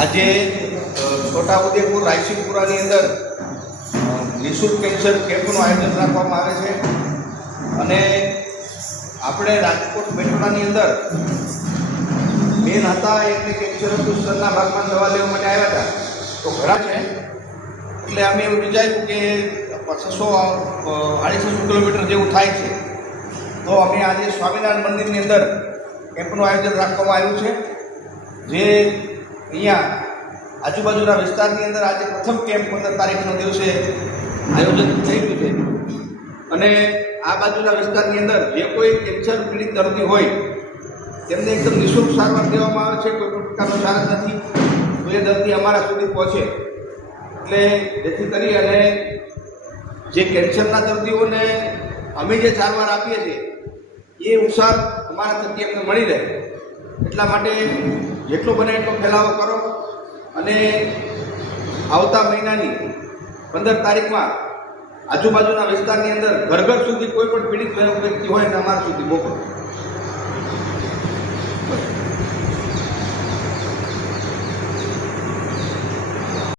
આજે છોટાઉદેપુર રાયસિંગપુરાની અંદર નિઃશુલ્ક કેન્સર કેમ્પનું આયોજન રાખવામાં આવે છે અને આપણે રાજકોટ મેટ્રોની અંદર મેન હતા એટલે કેન્સર હતું સ્તરના ભાગમાં દવા લેવા માટે આવ્યા હતા તો ઘણા છે એટલે અમે એવું વિચાર્યું કે 600-650 કિલોમીટર જેવું થાય છે તો અમે આજે સ્વામિનારાયણ મંદિરની અંદર કેમ્પનું આયોજન રાખવામાં આવ્યું છે જે અહીંયા આજુબાજુના વિસ્તારની અંદર આજે પ્રથમ કેમ્પ 15 તારીખના દિવસે આયોજન થઈ ગયું છે અને આ બાજુના વિસ્તારની અંદર જે કોઈ કેન્સર પીડિત દર્દી હોય તેમને એકદમ નિઃશુલ્ક સારવાર દેવામાં આવે છે. કોઈ પ્રકારનો ચાર્જ નથી. તો એ દર્દી અમારા સુધી પહોંચે એટલે જેથી કરી અને જે કેન્સરના દર્દીઓને અમે જે સારવાર આપીએ છીએ એ ઉપચાર અમારા થકી એમને મળી રહે એટલા માટે જેટલો બને એટલો ફેલાવો કરો અને આવતા મહિનાની 15 તારીખમાં આજુબાજુના વિસ્તારની અંદર ઘર ઘર સુધી કોઈ પણ પીડિત વ્યક્તિ હોય ને અમારા સુધી મોકલો.